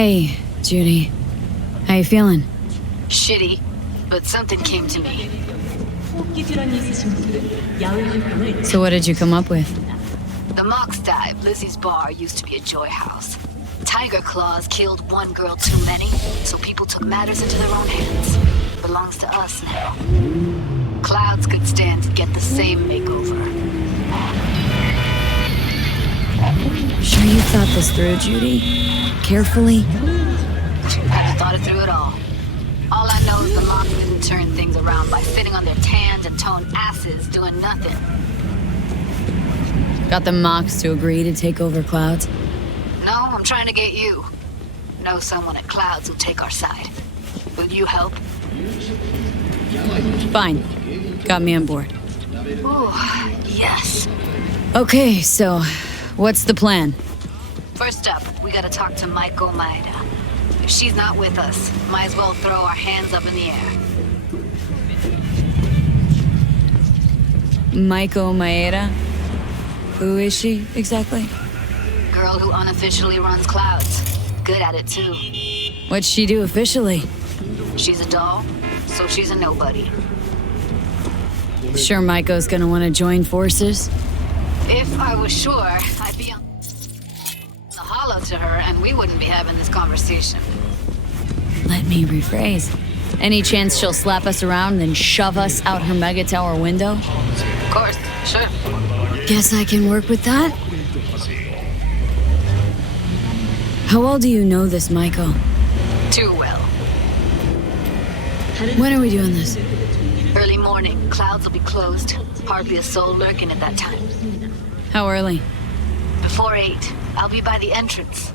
Hey, Judy. How you feeling? Shitty, but something came to me. So what did you come up with? The Mox Dive, Lizzie's bar, used to be a joy house. Tiger Claws killed one girl too many, so people took matters into their own hands. Belongs to us now. Clouds could stand to get the same makeover. Sure you thought this through, Judy? Carefully? Haven't thought it through at all. All I know is the Mox didn't turn things around by sitting on their tanned and toned asses doing nothing. Got the Mox to agree to take over Clouds? No, I'm trying to get you. Know someone at Clouds who'll take our side. Will you help? Fine. Got me on board. Ooh, yes. Okay, so what's the plan? First up, we gotta talk to Maiko Maeda. If she's not with us, might as well throw our hands up in the air. Maiko Maeda? Who is she, exactly? Girl who unofficially runs Clouds. Good at it, too. What'd she do officially? She's a doll, so she's a nobody. Sure Maiko's gonna want to join forces? If I was sure, I'd be on the hollow to her, and we wouldn't be having this conversation. Let me rephrase. Any chance she'll slap us around and then shove us out her mega tower window? Of course, sure. Guess I can work with that? How well do you know this, Maiko? Too well. When are we doing this? Early morning, Clouds will be closed. Hardly a soul lurking at that time. How early? Before 8, I'll be by the entrance.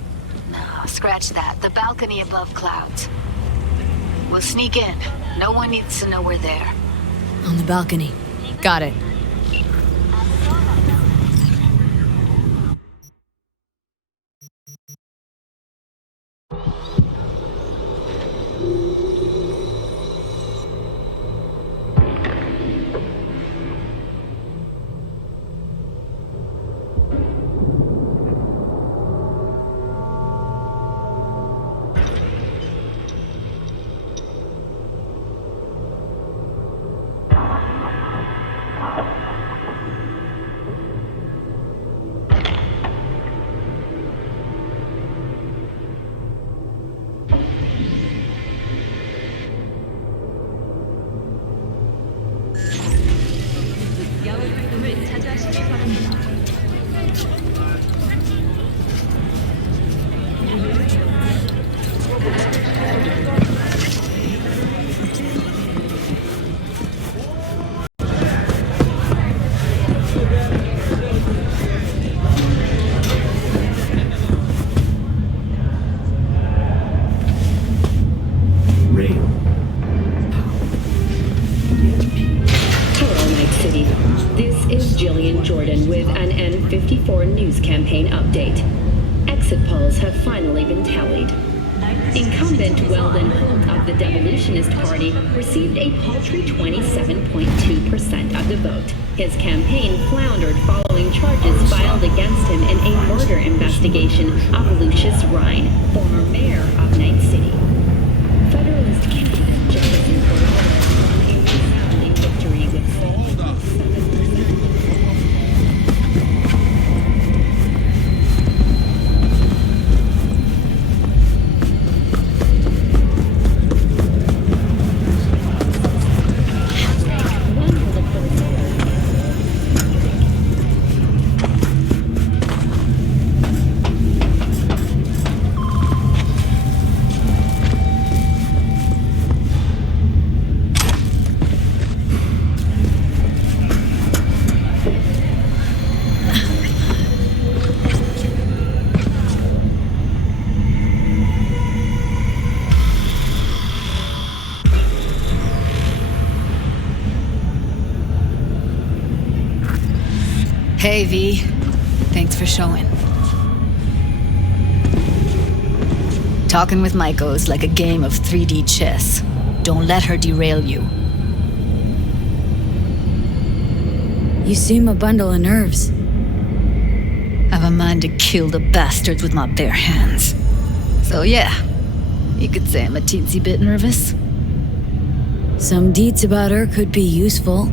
No, scratch that. The balcony above Clouds. We'll sneak in. No one needs to know we're there. On the balcony. Got it. News campaign update. Exit polls have finally been tallied. Incumbent Weldon Holt of the Devolutionist Party received a paltry 27.2% of the vote. His campaign floundered following charges filed against him in a murder investigation of Lucius Rhine, former mayor of Night City. Federalist candidate Jefferson Cordero won a resounding victory with 7%. Hey, V. Thanks for showing. Talking with Maiko's like a game of 3D chess. Don't let her derail you. You seem a bundle of nerves. I've a mind to kill the bastards with my bare hands. So yeah, you could say I'm a teensy bit nervous. Some deets about her could be useful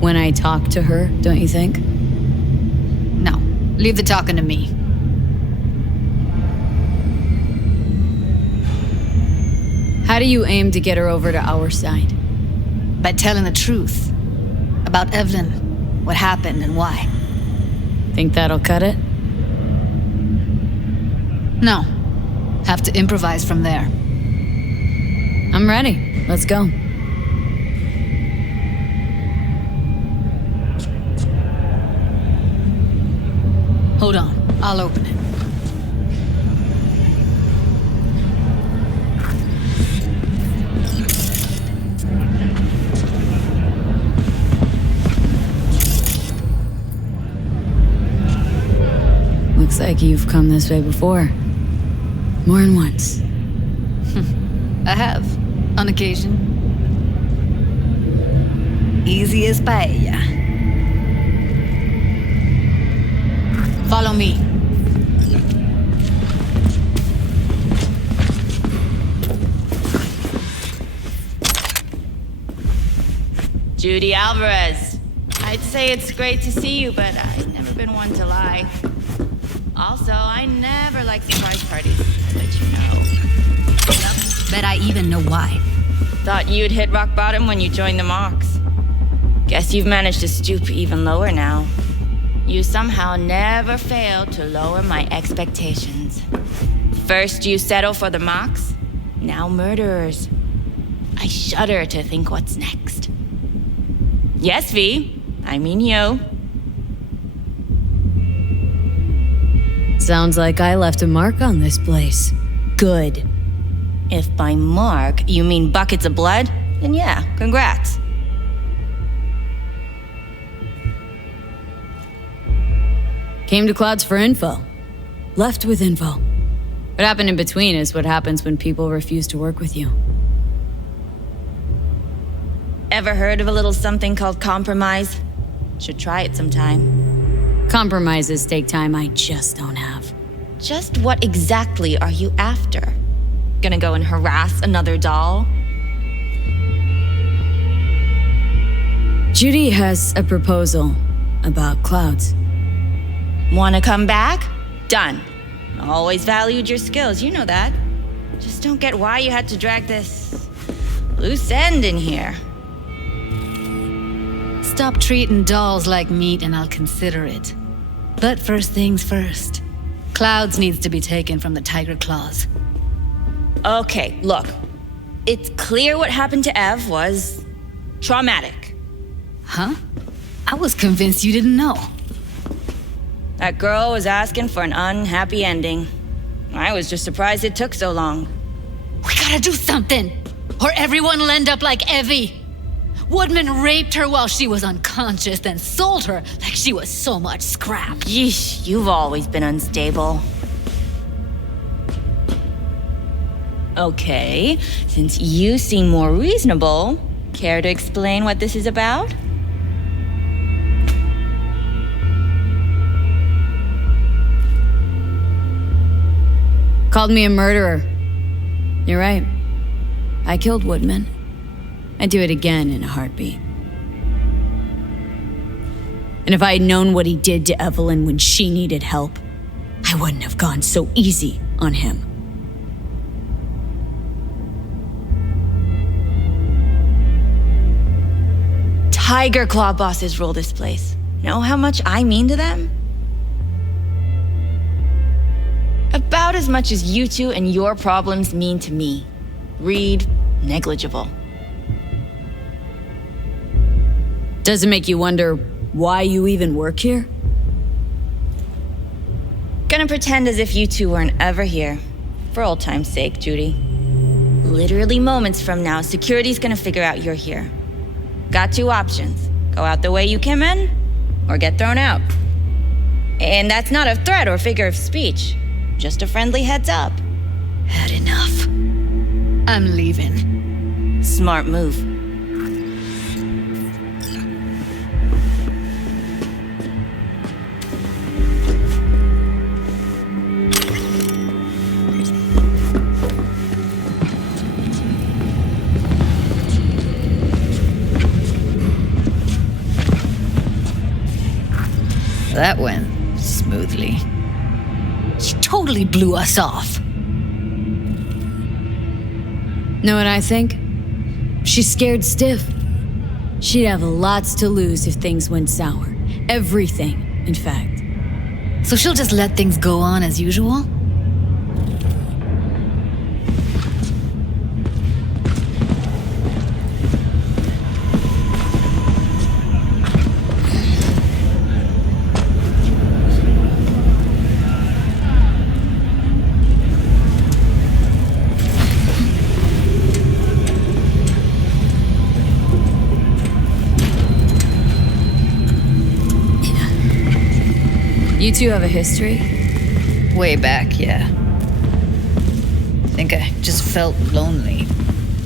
when I talk to her, don't you think? No, leave the talking to me. How do you aim to get her over to our side? By telling the truth about Evelyn, what happened and why. Think that'll cut it? No, have to improvise from there. I'm ready. Let's go. Hold on, I'll open it. Looks like you've come this way before. More than once. I have, on occasion. Easy as paella. Follow me. Judy Alvarez. I'd say it's great to see you, but I've never been one to lie. Also, I never like surprise parties, I'll let you know. Bet I even know why. Thought you'd hit rock bottom when you joined the Mox. Guess you've managed to stoop even lower now. You somehow never failed to lower my expectations. First you settle for the Mox, now murderers. I shudder to think what's next. Yes, V, I mean you. Sounds like I left a mark on this place. Good. If by mark you mean buckets of blood, then yeah, congrats. Came to Clouds for info. Left with info. What happened in between is what happens when people refuse to work with you. Ever heard of a little something called compromise? Should try it sometime. Compromises take time I just don't have. Just what exactly are you after? Gonna go and harass another doll? Judy has a proposal about Clouds. Wanna come back? Done. Always valued your skills, you know that. Just don't get why you had to drag this loose end in here. Stop treating dolls like meat and I'll consider it. But first things first. Clouds needs to be taken from the tiger claws. Okay, look. It's clear what happened to Ev was traumatic. Huh? I was convinced you didn't know. That girl was asking for an unhappy ending. I was just surprised it took so long. We gotta do something, or everyone will end up like Evie. Woodman raped her while she was unconscious, then sold her like she was so much scrap. Yeesh, you've always been unstable. Okay, since you seem more reasonable, care to explain what this is about? Called me a murderer. You're right. I killed Woodman. I'd do it again in a heartbeat. And if I had known what he did to Evelyn when she needed help, I wouldn't have gone so easy on him. Tiger Claw bosses rule this place. Know how much I mean to them? About as much as you two and your problems mean to me. Read negligible. Does it make you wonder why you even work here? Gonna pretend as if you two weren't ever here. For old time's sake, Judy. Literally moments from now, security's gonna figure out you're here. Got two options. Go out the way you came in, or get thrown out. And that's not a threat or figure of speech. Just a friendly heads up. Had enough. I'm leaving. Smart move. That went smoothly. She totally blew us off. Know what I think? She's scared stiff. She'd have lots to lose if things went sour. Everything, in fact. So she'll just let things go on as usual? You two have a history? Way back, yeah. Think I just felt lonely.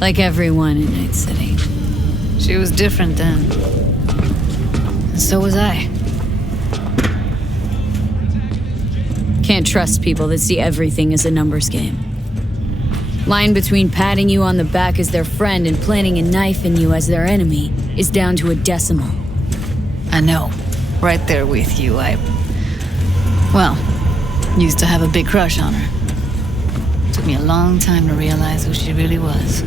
Like everyone in Night City. She was different then. And so was I. Can't trust people that see everything as a numbers game. Line between patting you on the back as their friend and planting a knife in you as their enemy is down to a decimal. I know. Right there with you. Well, used to have a big crush on her. Took me a long time to realize who she really was.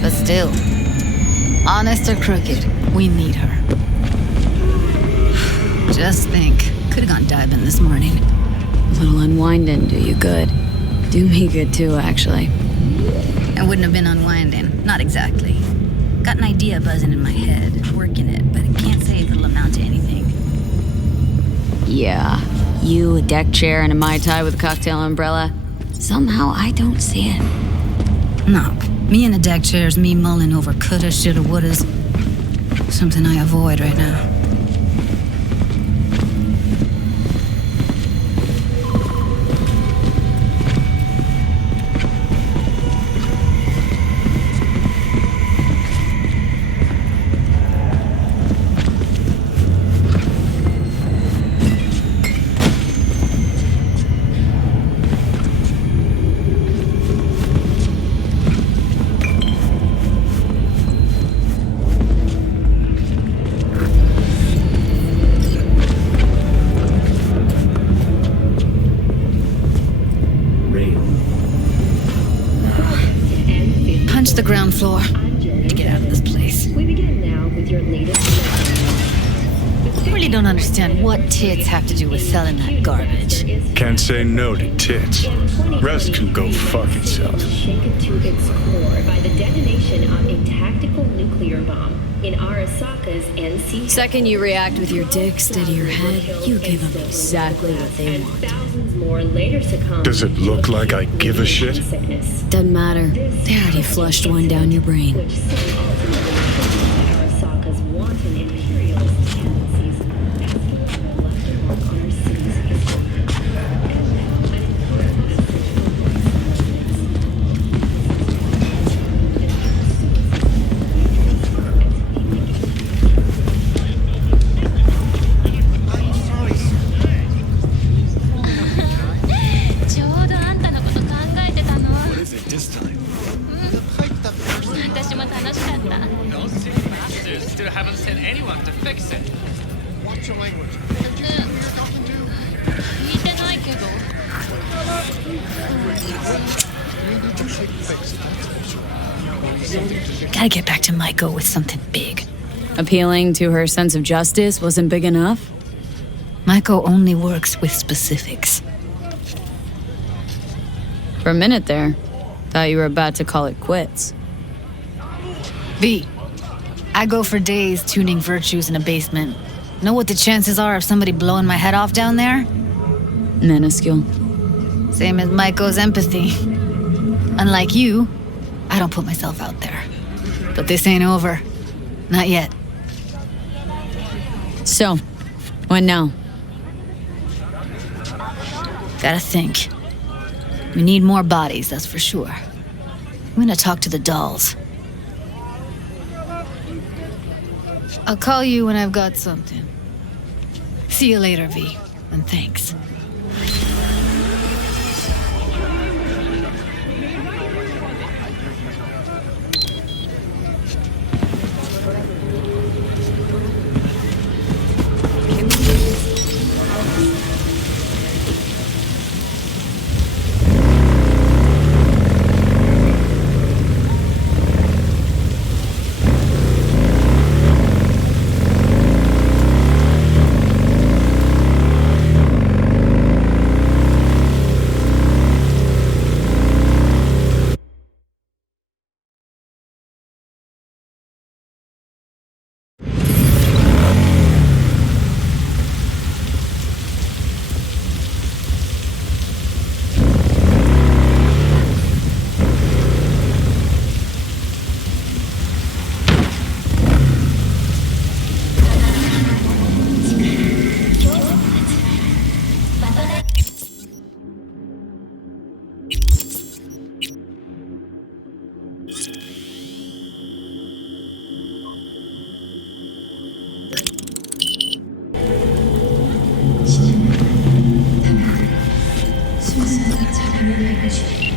But still, honest or crooked, we need her. Just think, could've gone diving this morning. A little unwinding do you good. Do me good too, actually. I wouldn't have been unwinding, not exactly. Got an idea buzzing in my head, working it, but I can't say if it'll amount to anything. Yeah, you, a deck chair, and a Mai Tai with a cocktail umbrella. Somehow I don't see it. No, me in a deck chair is me mulling over coulda, shoulda, wouldas. Something I avoid right now. The ground floor to get out of this place. We begin now with your latest. I really don't understand what tits have to do with selling that garbage. Can't say no to tits. Rest can go fuck itself. Shaken to its core by the detonation of a tactical nuclear bomb in Arasaka's NC. Second you react with your dick steady your head, you give them exactly what they and want. thousands more later succumbed. Does it look like I give a shit? Sickness. Doesn't matter. They already flushed one down your brain. Which some ultimately Arasaka's wanton imperialist tendencies, asking for a lasting mark on our city's history. Still haven't sent anyone to fix it. Watch your language. Can't you do your talking to? You need to shake face. Gotta get back to Maiko with something big. Appealing to her sense of justice wasn't big enough? Maiko only works with specifics. For a minute there, thought you were about to call it quits. V, I go for days tuning virtues in a basement. Know what the chances are of somebody blowing my head off down there? Minuscule. Same as Maiko's empathy. Unlike you, I don't put myself out there. But this ain't over. Not yet. So, what now? Gotta think. We need more bodies, that's for sure. I'm gonna talk to the dolls. I'll call you when I've got something. See you later, V, and thanks.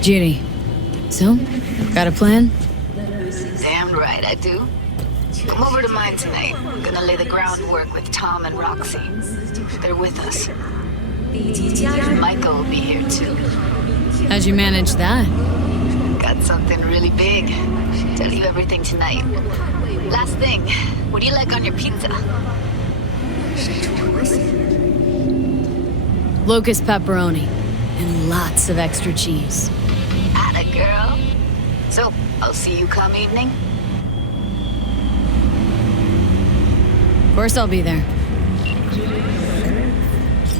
Judy. So, got a plan? Damn right I do. Come over to mine tonight. Gonna lay the groundwork with Tom and Roxy. They're with us. Michael will be here too. How'd you manage that? Got something really big. Tell you everything tonight. Last thing, what do you like on your pizza? Locust pepperoni. And lots of extra cheese. Atta girl. So, I'll see you come evening. Of course I'll be there.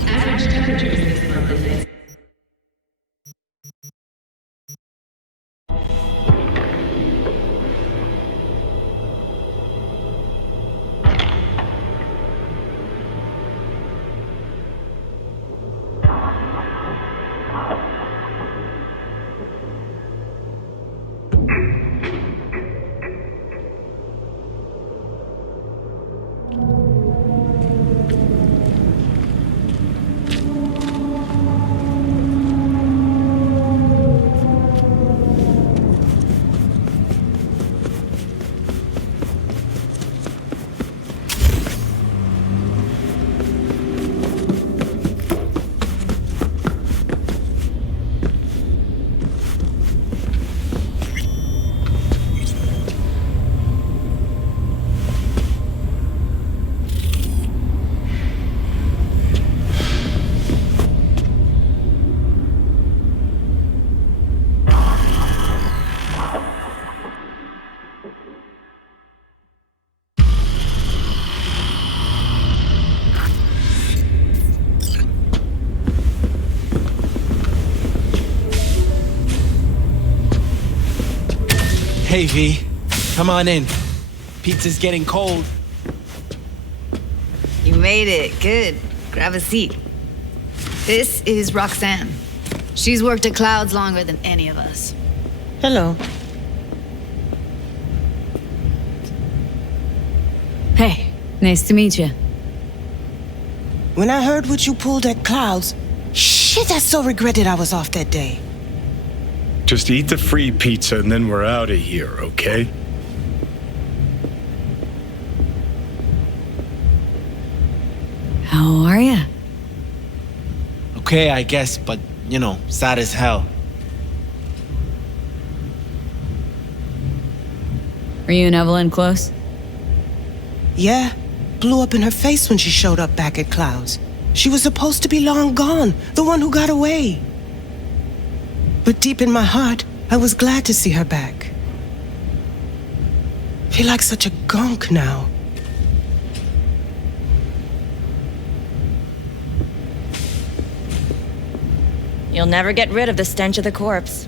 Average temperatures this month is Hey, V. Come on in. Pizza's getting cold. You made it. Good. Grab a seat. This is Roxanne. She's worked at Clouds longer than any of us. Hello. Hey, nice to meet you. When I heard what you pulled at Clouds, shit, I so regretted I was off that day. Just eat the free pizza and then we're out of here, okay? How are ya? Okay, I guess, but, you know, sad as hell. Were you and Evelyn close? Yeah, blew up in her face when she showed up back at Clouds. She was supposed to be long gone, the one who got away. But deep in my heart, I was glad to see her back. Feel like such a gunk now. You'll never get rid of the stench of the corpse.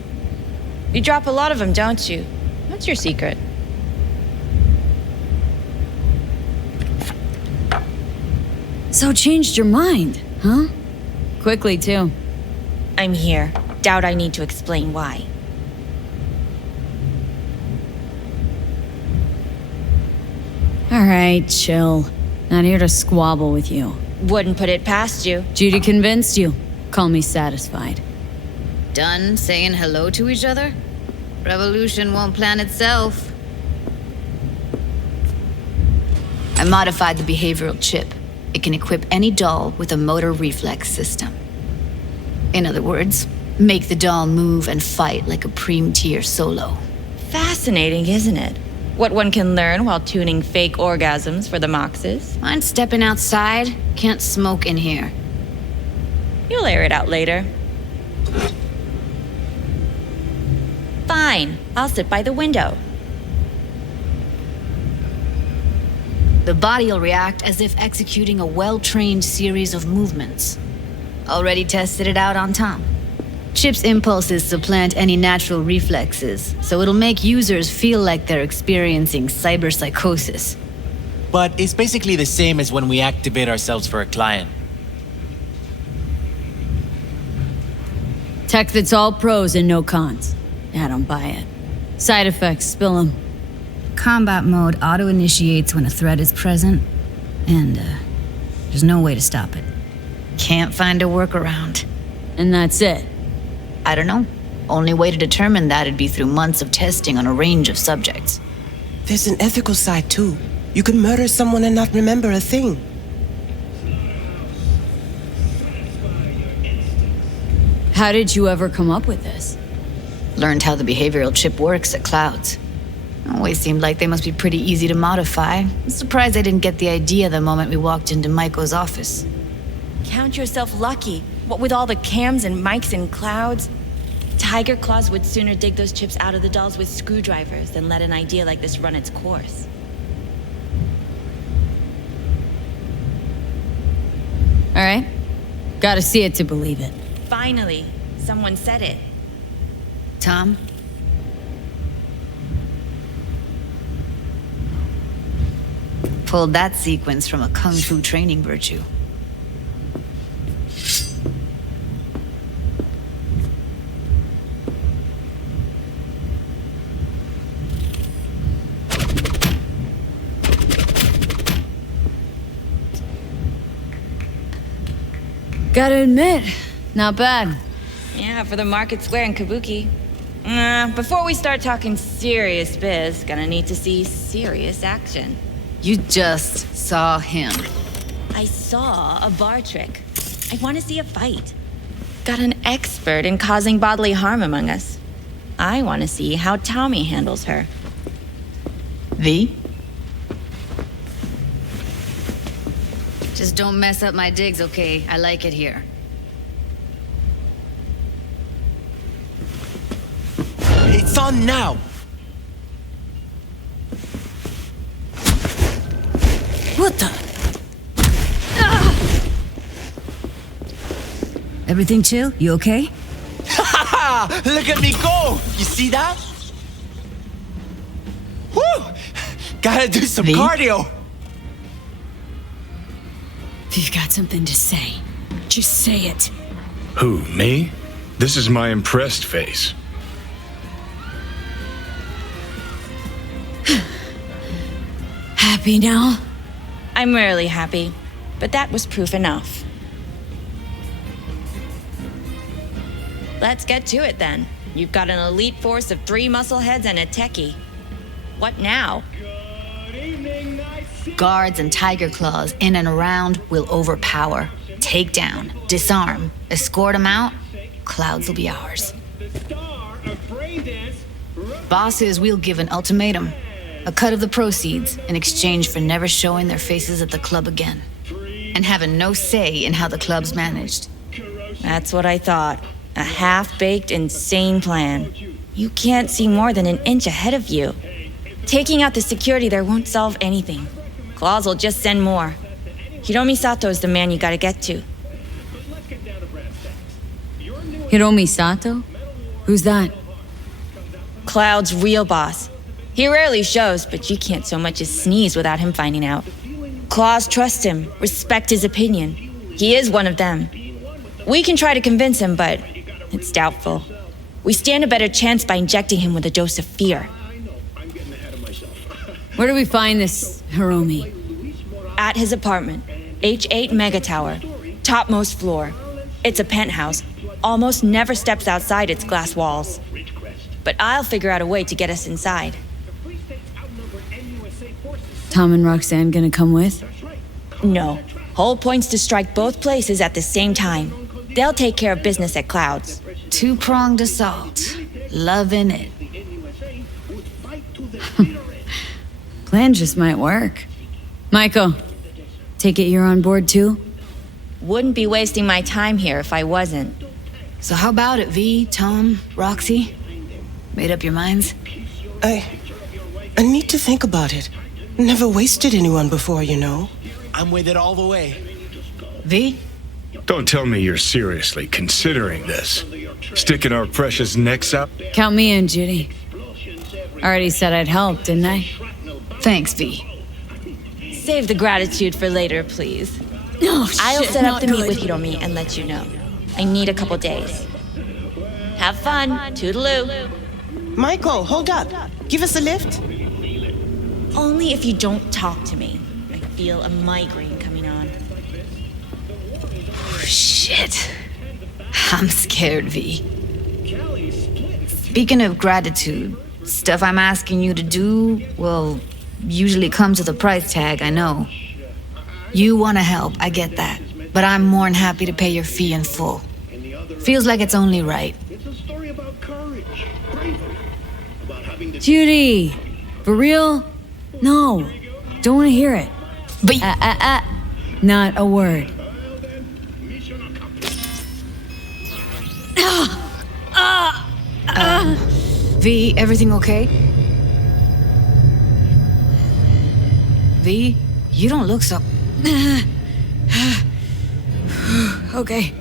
You drop a lot of them, don't you? What's your secret? So changed your mind, huh? Quickly, too. I'm here. Doubt I need to explain why. All right, chill. Not here to squabble with you. Wouldn't put it past you. Judy convinced you. Call me satisfied. Done saying hello to each other? Revolution won't plan itself. I modified the behavioral chip. It can equip any doll with a motor reflex system. In other words, make the doll move and fight like a Preem-tier solo. Fascinating, isn't it? What one can learn while tuning fake orgasms for the Moxes. Mind stepping outside? Can't smoke in here. You'll air it out later. Fine, I'll sit by the window. The body will react as if executing a well-trained series of movements. Already tested it out on Tom. Chip's impulses supplant any natural reflexes, so it'll make users feel like they're experiencing cyberpsychosis. But it's basically the same as when we activate ourselves for a client. Tech that's all pros and no cons. I don't buy it. Side effects, spill them. Combat mode auto-initiates when a threat is present, and there's no way to stop it. Can't find a workaround. And that's it. I don't know. Only way to determine that would be through months of testing on a range of subjects. There's an ethical side, too. You can murder someone and not remember a thing. How did you ever come up with this? Learned how the behavioral chip works at Clouds. Always seemed like they must be pretty easy to modify. I'm surprised I didn't get the idea the moment we walked into Maiko's office. Count yourself lucky. What with all the cams and mics and Clouds? Tiger Claws would sooner dig those chips out of the dolls with screwdrivers than let an idea like this run its course. All right. Gotta see it to believe it. Finally, someone said it. Tom? Pulled that sequence from a kung fu training virtue. Gotta admit, not bad. Yeah, for the Market Square in Kabuki. Before we start talking serious biz, gonna need to see serious action. You just saw him. I saw a bar trick. I want to see a fight. Got an expert in causing bodily harm among us. I want to see how Tommy handles her. V? Just don't mess up my digs, okay? I like it here. It's on now! What the? Ah! Everything chill? You okay? Look at me go! You see that? Woo! Gotta do some cardio! If you've got something to say, just say it. Who, me? This is my impressed face. Happy now? I'm rarely happy, but that was proof enough. Let's get to it then. You've got an elite force of 3 muscleheads and a techie. What now? Guards and Tiger Claws in and around will overpower, take down, disarm, escort them out. Clouds will be ours. Bosses, we'll give an ultimatum. A cut of the proceeds in exchange for never showing their faces at the club again. And having no say in how the club's managed. That's what I thought. A half-baked, insane plan. You can't see more than an inch ahead of you. Taking out the security there won't solve anything. Claws will just send more. Hiromi Sato's the man you gotta get to. Hiromi Sato? Who's that? Cloud's real boss. He rarely shows, but you can't so much as sneeze without him finding out. Claws trust him, respect his opinion. He is one of them. We can try to convince him, but it's doubtful. We stand a better chance by injecting him with a dose of fear. Where do we find this Hiromi? At his apartment, H8 Mega Tower, topmost floor. It's a penthouse, almost never steps outside its glass walls. But I'll figure out a way to get us inside. Tom and Roxanne gonna come with? No. Whole point's to strike both places at the same time. They'll take care of business at Clouds. Two-pronged assault. Loving it. Plan just might work. Michael, take it you're on board too? Wouldn't be wasting my time here if I wasn't. So how about it, V, Tom, Roxy? Made up your minds? I need to think about it. Never wasted anyone before, you know. I'm with it all the way. V? Don't tell me you're seriously considering this. Sticking our precious necks out? Count me in, Judy. Already said I'd help, didn't I? Thanks, V. Save the gratitude for later, please. Oh, I'll shit, set up not the meet good. with Hiromi and let you know. I need a couple days. Have fun. Toodaloo. Michael, hold up. Give us a lift. Only if you don't talk to me. I feel a migraine coming on. Shit. I'm scared, V. Speaking of gratitude, stuff I'm asking you to do, well, usually comes with a price tag, I know. You want to help, I get that. But I'm more than happy to pay your fee in full. Feels like it's only right. Judy! For real? No. Don't want to hear it. But Not a word. V, everything okay? V, you don't look so... Okay.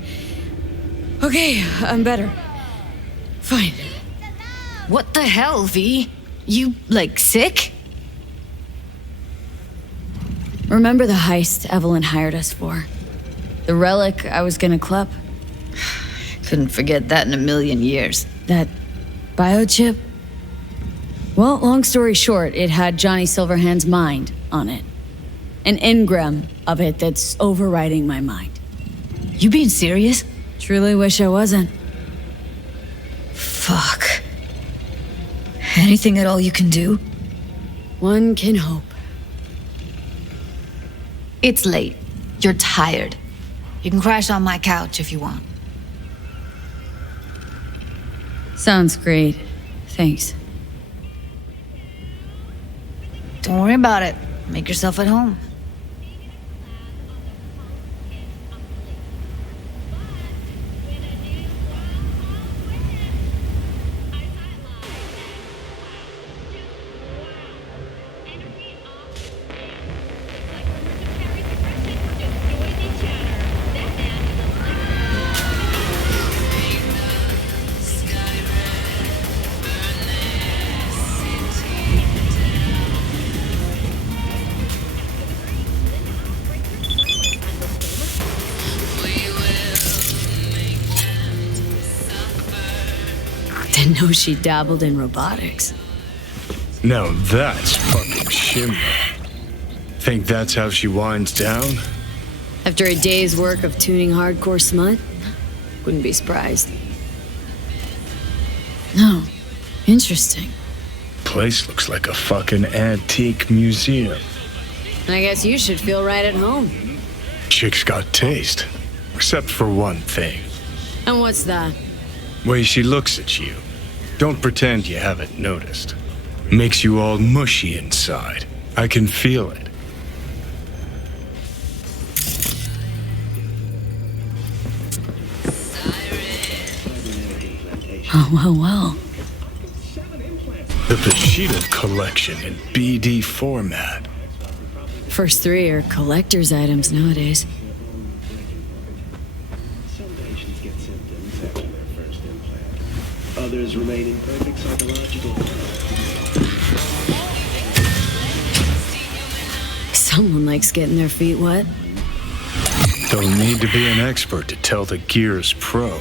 Okay, I'm better. Fine. What the hell, V? You, like, sick? Remember the heist Evelyn hired us for? The relic I was gonna club? Couldn't forget that in a million years. That biochip? Well, long story short, it had Johnny Silverhand's mind on it. An engram of it that's overriding my mind. You being serious? Truly wish I wasn't. Fuck. Anything at all you can do? One can hope. It's late. You're tired. You can crash on my couch if you want. Sounds great. Thanks. Don't worry about it. Make yourself at home. Didn't know she dabbled in robotics. Now that's fucking shimmer. Think that's how she winds down? After a day's work of tuning hardcore smut? Wouldn't be surprised. No. Interesting. Place looks like a fucking antique museum. I guess you should feel right at home. Chick's got taste. Except for one thing. And what's that? Way she looks at you. Don't pretend you haven't noticed. Makes you all mushy inside. I can feel it. Oh, well. The Bushido collection in BD format. First three are collector's items nowadays. Others remain in perfect psychological Someone likes getting their feet wet. Don't need to be an expert to tell the gear's pro.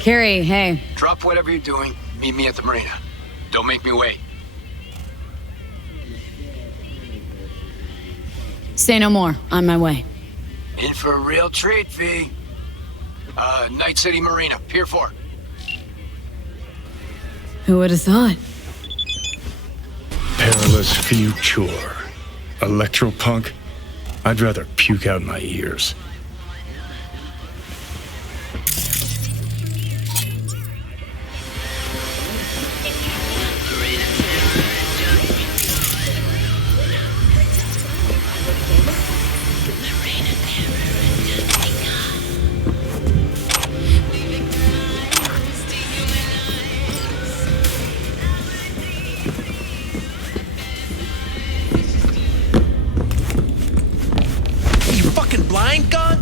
Carrie, hey. Drop whatever you're doing. Meet me at the marina. Don't make me wait. Say no more. On my way. In for a real treat, V. Night City Marina, Pier 4. Who would have thought? Perilous future. Electropunk? I'd rather puke out my ears. Blind gunk?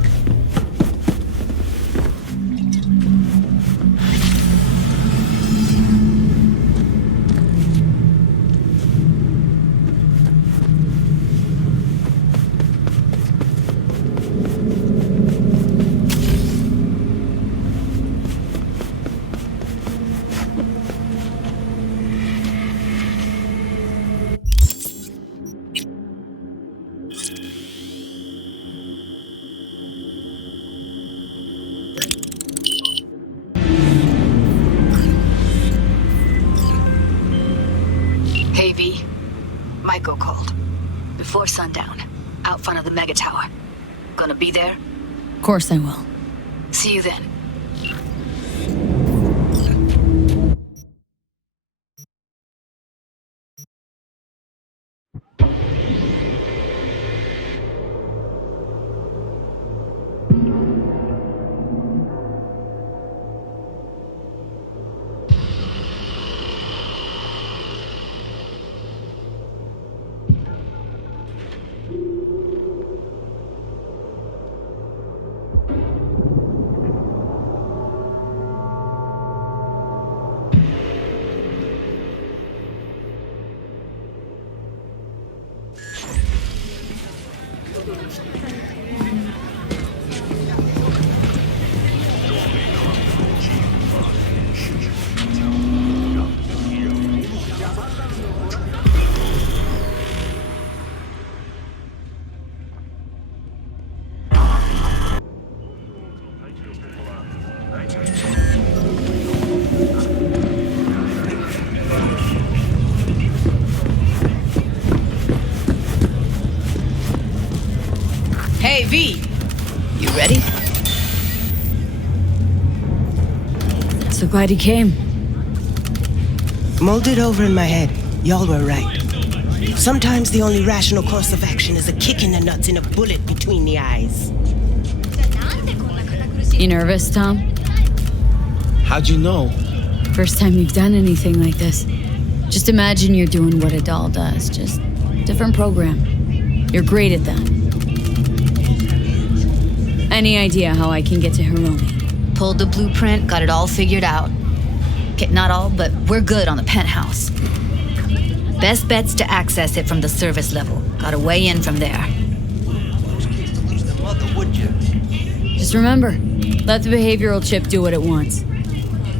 front of the mega tower. Gonna be there? Of course I will. See you then. Hey, V! You ready? So glad you came. Mulled it over in my head. Y'all were right. Sometimes the only rational course of action is a kick in the nuts and a bullet between the eyes. You nervous, Tom? How'd you know? First time you've done anything like this. Just imagine you're doing what a doll does, just different program. You're great at that. Any idea how I can get to Hiromi? Pulled the blueprint, got it all figured out. Okay, not all, but we're good on the penthouse. Best bet's to access it from the service level. Gotta weigh in from there. Just remember, let the behavioral chip do what it wants.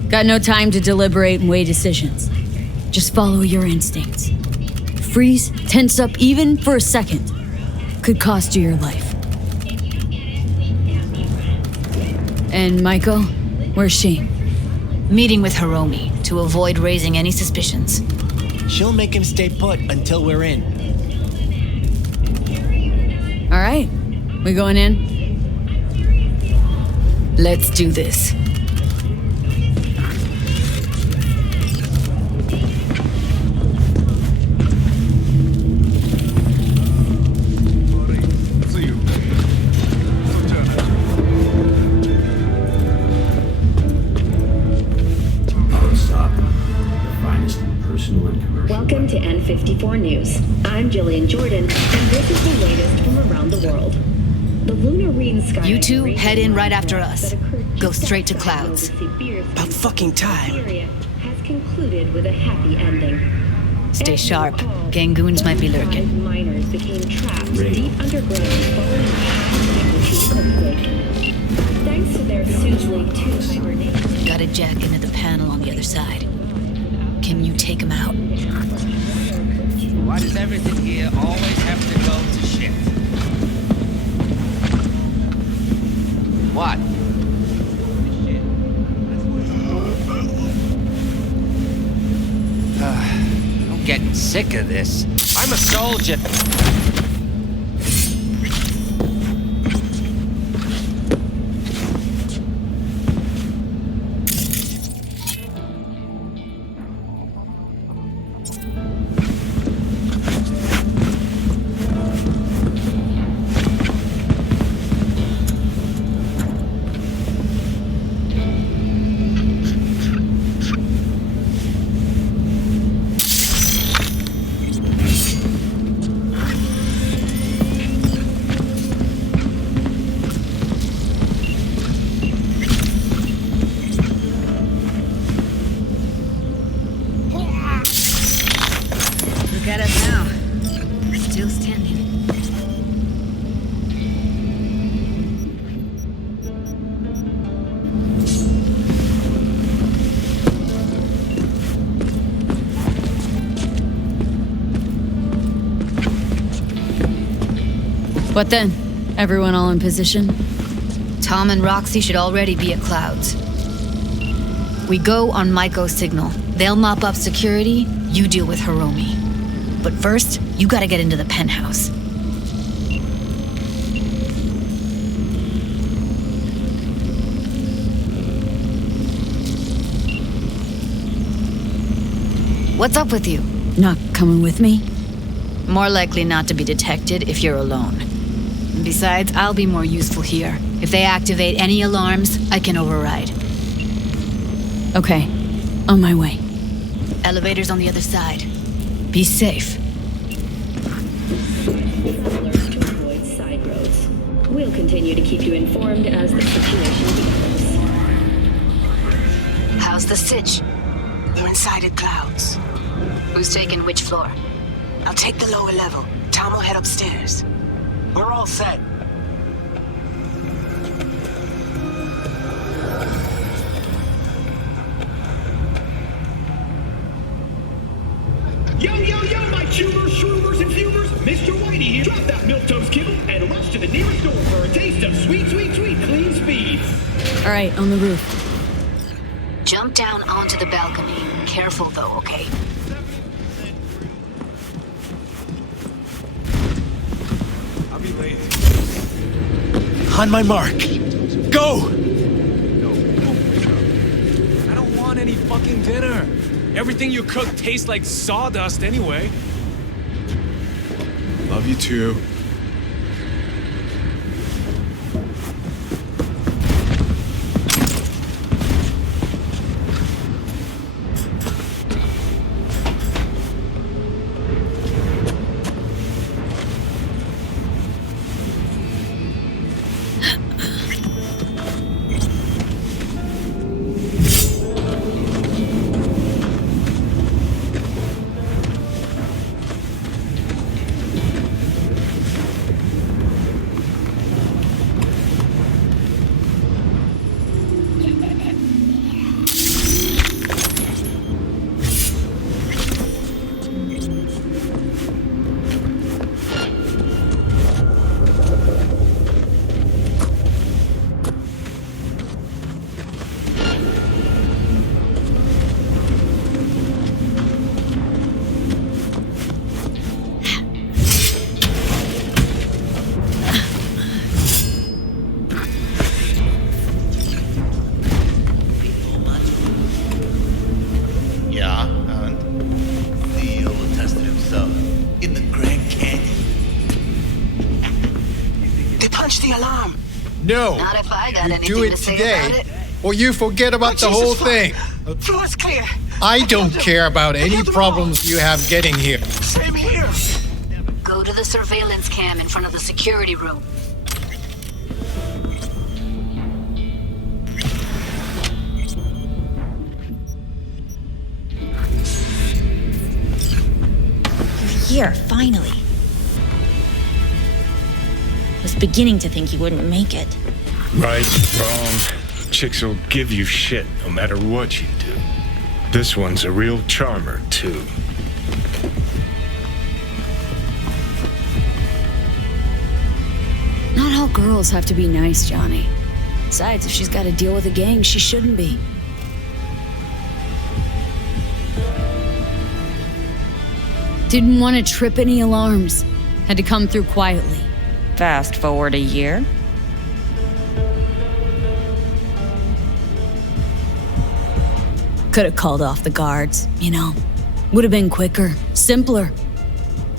Got no time to deliberate and weigh decisions. Just follow your instincts. Freeze, tense up even for a second. Could cost you your life. And Maiko, where's she? Meeting with Hiromi to avoid raising any suspicions. She'll make him stay put until we're in. All right, we going in? Let's do this. Welcome to N54 News. I'm Jillian Jordan, and this is the latest from around the world. The lunar Reen sky. You two head in right after us. Go straight to clouds. About fucking time. Has concluded with a happy ending. Stay sharp. Gangoons might be lurking. Miners became trapped deep underground following a high earthquake. Thanks to their Suge 2 hibernation. Got a jack into the panel on the other side. Can you take him out? Why does everything here always have to go to shit? What? I'm getting sick of this. I'm a soldier. Look at us now. Still standing. What then? Everyone all in position? Tom and Roxy should already be at Clouds. We go on Maiko's signal. They'll mop up security, you deal with Hiromi. But first, you gotta get into the penthouse. What's up with you? Not coming with me? More likely not to be detected if you're alone. Besides, I'll be more useful here. If they activate any alarms, I can override. Okay, on my way. Elevator's on the other side. Be safe. Travelers to avoid side roads. We'll continue to keep you informed as the situation develops. How's the sitch? We're inside at Clouds. Who's taking which floor? I'll take the lower level. Tom will head upstairs. We're all set. Yo, yo, yo, my chewers, shroomers, and fumers! Mr. Whitey here. Drop that milquetoast kibble and rush to the nearest door for a taste of sweet, sweet, sweet clean speed. All right, on the roof. Jump down onto the balcony. Careful though, okay? I'll be late. On my mark. Go! I don't want any fucking dinner. Everything you cook tastes like sawdust anyway. Love you too. No, Not if I got you anything do it to say today, about it. or you forget about the whole thing. Floor's clear. I don't care about any problems you have getting here. Same here. Go to the surveillance cam in front of the security room. Here, finally. Was beginning to think you wouldn't make it. Right, wrong. Chicks will give you shit no matter what you do. This one's a real charmer, too. Not all girls have to be nice, Johnny. Besides, if she's got to deal with a gang, she shouldn't be. Didn't want to trip any alarms. Had to come through quietly. Fast forward a year. Could have called off the guards, you know. Would have been quicker, simpler.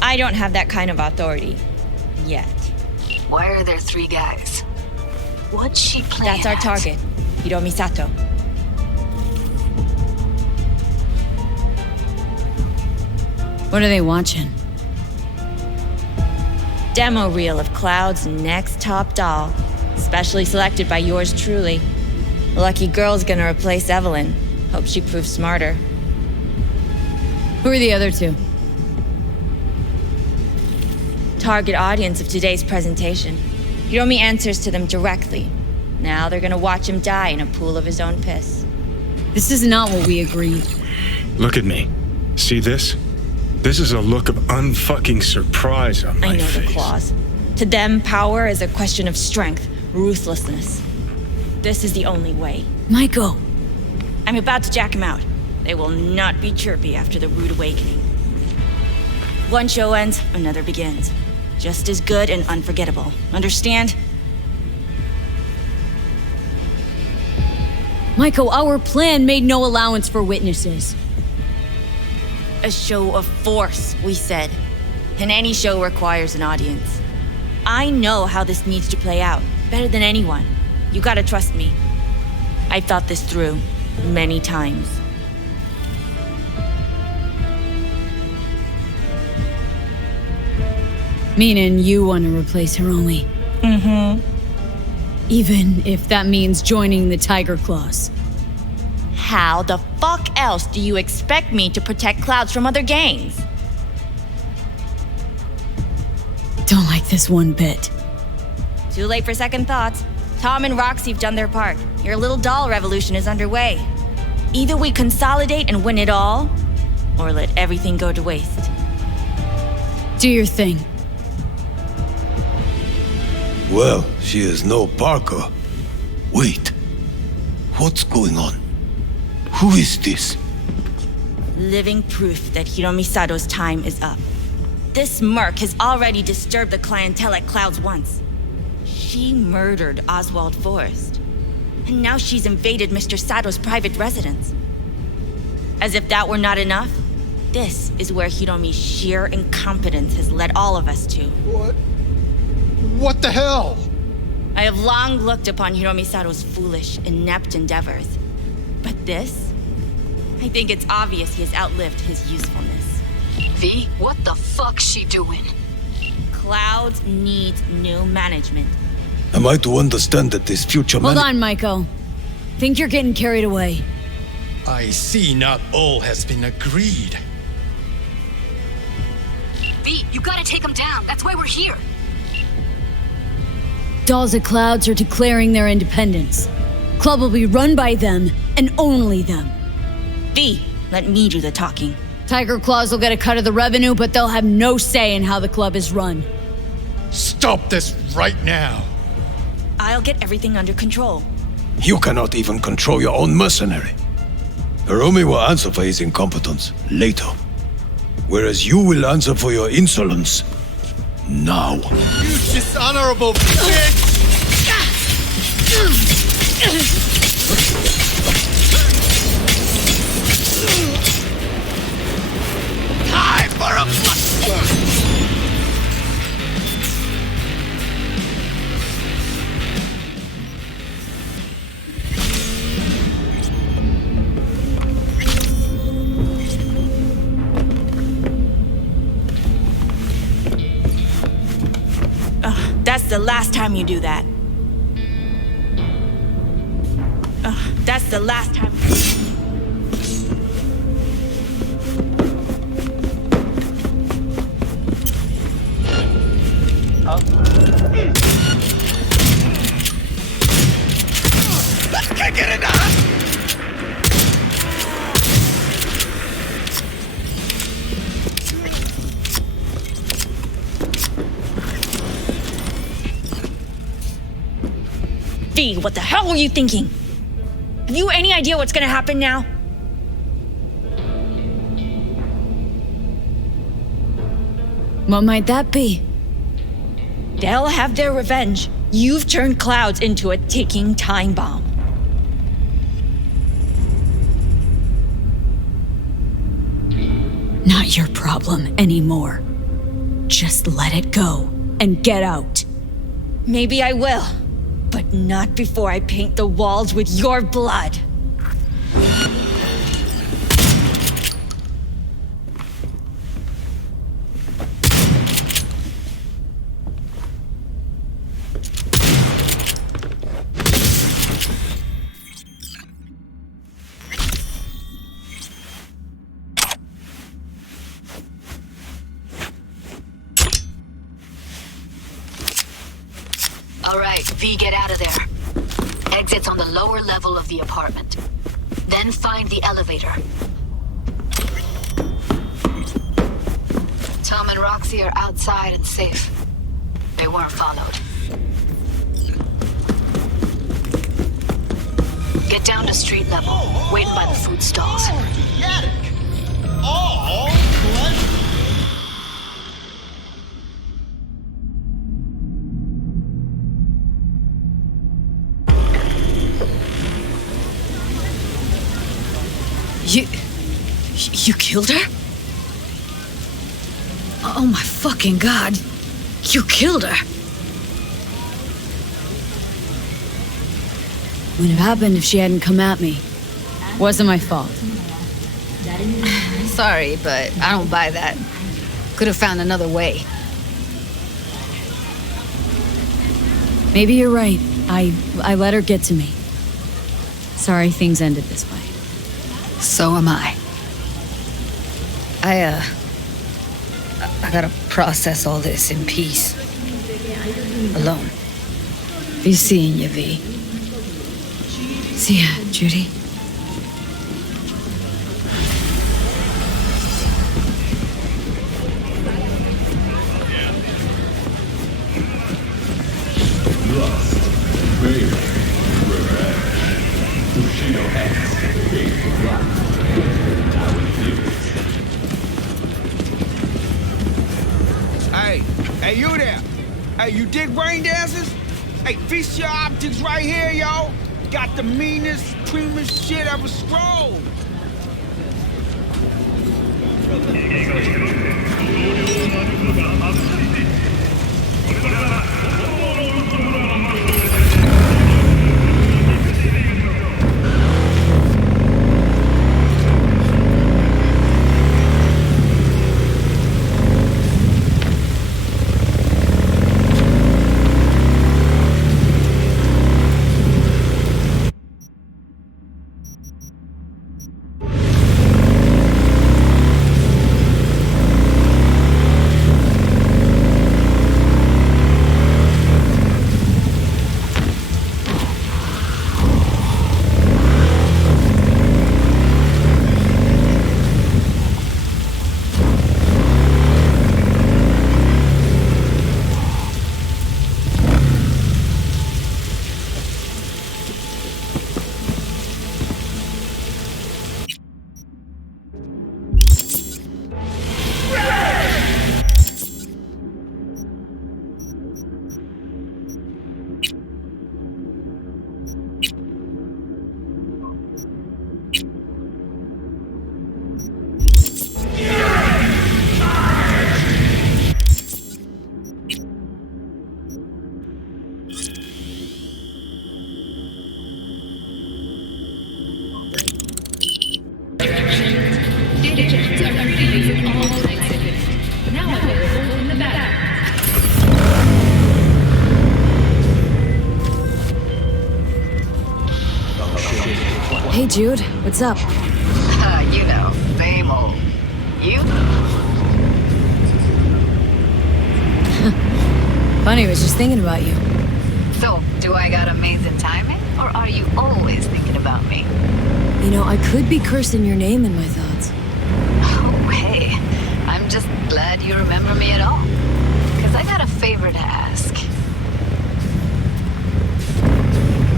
I don't have that kind of authority. Yet. Why are there 3 guys? What's she playing That's our at? target. Hiromi Sato. What are they watching? Demo reel of Cloud's next top doll. Specially selected by yours truly. Lucky girl's gonna replace Evelyn. Hope she proves smarter. Who are the other 2? Target audience of today's presentation. Hiromi answers to them directly. Now they're gonna watch him die in a pool of his own piss. This is not what we agreed. Look at me. See this? This is a look of unfucking surprise on my I know face. the claws. To them, power is a question of strength, ruthlessness. This is the only way. Maiko. I'm about to jack him out. They will not be chirpy after the rude awakening. One show ends, another begins. Just as good and unforgettable. Understand? Maiko, our plan made no allowance for witnesses. A show of force, we said. And any show requires an audience. I know how this needs to play out, better than anyone. You gotta trust me. I've thought this through many times. Meaning you want to replace Hiromi? Mm-hmm. Even if that means joining the Tiger Claws? How the fuck else do you expect me to protect Clouds from other gangs? Don't like this one bit. Too late for second thoughts. Tom and Roxy've done their part. Your little doll revolution is underway. Either we consolidate and win it all, or let everything go to waste. Do your thing. Well, she is no Parker. Wait. What's going on? Who is this? Living proof that Hiromi Sato's time is up. This merc has already disturbed the clientele at Clouds once. She murdered Oswald Forrest. And now she's invaded Mr. Sato's private residence. As if that were not enough, this is where Hiromi's sheer incompetence has led all of us to. What the hell? I have long looked upon Hiromi Sato's foolish, inept endeavors. But this? I think it's obvious he has outlived his usefulness. V, what the fuck's she doing? Clouds needs new management. Am I to understand that this future Hold on, Michael. Think you're getting carried away. I see not all has been agreed. V, you gotta take him down. That's why we're here. Dolls at Clouds are declaring their independence. Club will be run by them, and only them. V, let me do the talking. Tiger Claws will get a cut of the revenue, but they'll have no say in how the club is run. Stop this right now. I'll get everything under control. You cannot even control your own mercenary. Hiromi will answer for his incompetence later. Whereas you will answer for your insolence now. You dishonorable bitch! Time for a That's the last time you do that. That's the last time. Let's kick it in the ass! V, what the hell were you thinking? Have you any idea what's gonna happen now? What might that be? They'll have their revenge. You've turned Clouds into a ticking time bomb. Not your problem anymore. Just let it go and get out. Maybe I will, but not before I paint the walls with your blood. All right, V, get out of there. Exit's on the lower level of the apartment. Then find the elevator. Tom and Roxy are outside and safe. They weren't followed. Get down to street level, waiting by the food stalls. You killed her? Oh my fucking god. You killed her. Wouldn't have happened if she hadn't come at me. Wasn't my fault. Sorry, but I don't buy that. Could have found another way. Maybe you're right. I let her get to me. Sorry things ended this way. So am I. I gotta process all this in peace. Alone. Be seeing you, V. See ya, Judy. Hey, you there? Hey, you dig brain dancers? Hey, feast your optics right here, yo. Got the meanest, creamiest shit ever scrolled. Hey, Jude, what's up? You know, same old. You? Funny, I was just thinking about you. So, do I got amazing timing, or are you always thinking about me? You know, I could be cursing your name in my thoughts. Oh, hey. I'm just glad you remember me at all. Because I got a favor to ask.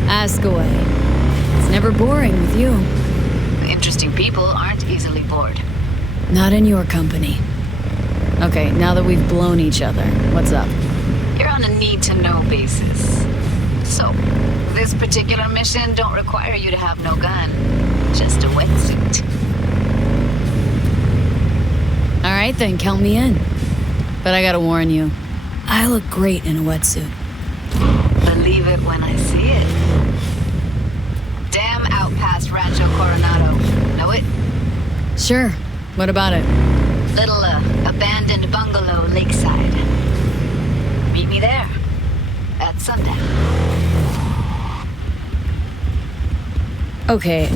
Ask away. It's never boring with you. Interesting people aren't easily bored. Not in your company. Okay, now that we've blown each other, what's up? You're on a need-to-know basis. So, this particular mission don't require you to have no gun. Just a wetsuit. Alright then, count me in. But I gotta warn you, I look great in a wetsuit. Believe it when I see it. Damn out past Rancho Coronado. Know it? Sure. What about it? Little, abandoned bungalow lakeside. Meet me there. At sundown. Okay,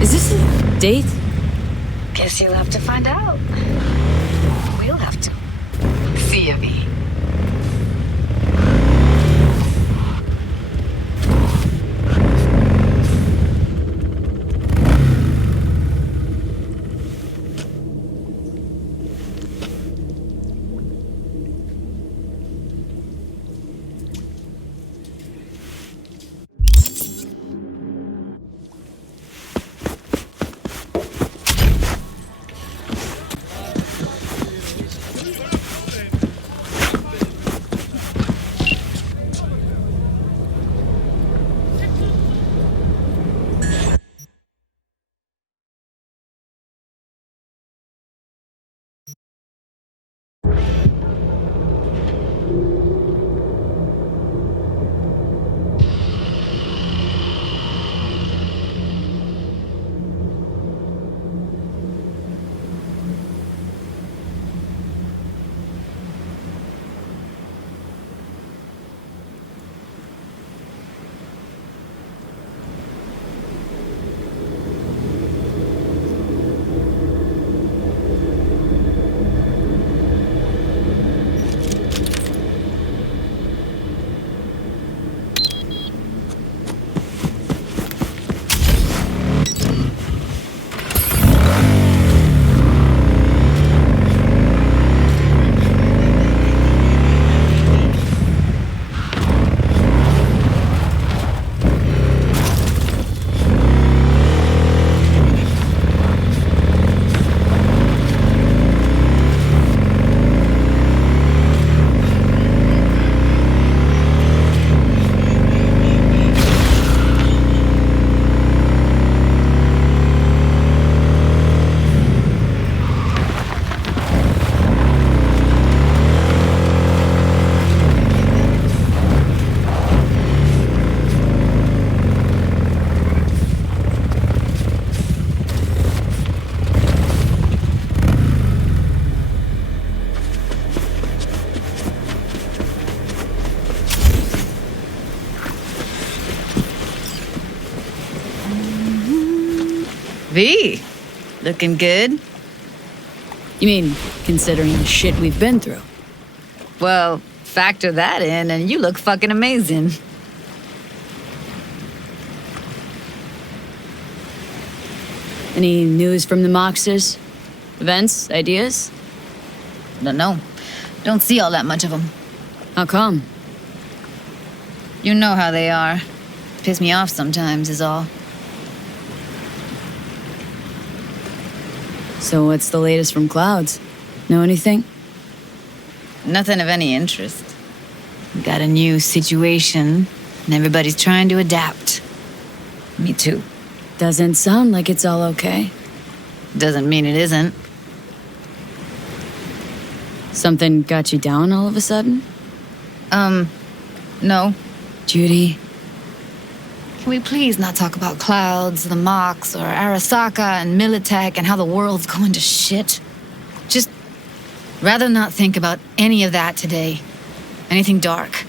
is this a date? Guess you'll have to find out. We'll have to. See ya, V. V, looking good. You mean, considering the shit we've been through? Well, factor that in and you look fucking amazing. Any news from the Moxers? Events? Ideas? No. Don't see all that much of them. How come? You know how they are. Piss me off sometimes is all. So what's the latest from Clouds? Know anything? Nothing of any interest. We got a new situation, and everybody's trying to adapt. Me too. Doesn't sound like it's all okay. Doesn't mean it isn't. Something got you down all of a sudden? No. Judy? Can we please not talk about Clouds, the Mox, or Arasaka and Militech and how the world's going to shit? Just rather not think about any of that today. Anything dark.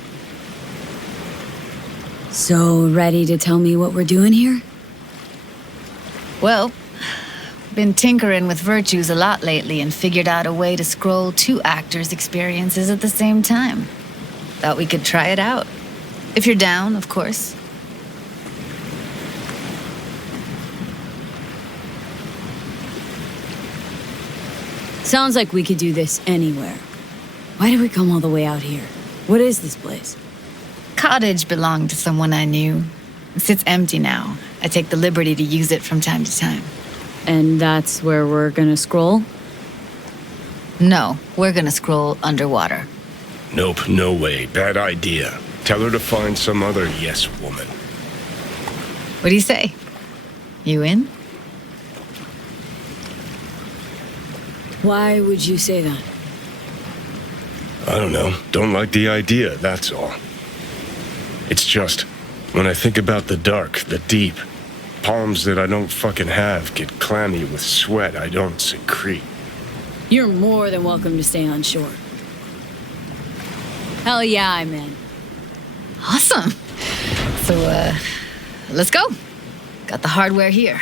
So, ready to tell me what we're doing here? Well, been tinkering with virtues a lot lately and figured out a way to scroll 2 actors' experiences at the same time. Thought we could try it out. If you're down, of course. Sounds like we could do this anywhere. Why did we come all the way out here? What is this place? Cottage belonged to someone I knew. It sits empty now. I take the liberty to use it from time to time. And that's where we're gonna scroll? No, we're gonna scroll underwater. Nope, no way. Bad idea. Tell her to find some other yes woman. What do you say? You in? Why would you say that? I don't know. Don't like the idea, that's all. It's just, when I think about the dark, the deep, palms that I don't fucking have get clammy with sweat I don't secrete. You're more than welcome to stay on shore. Hell yeah, I'm in. Awesome. So, let's go. Got the hardware here.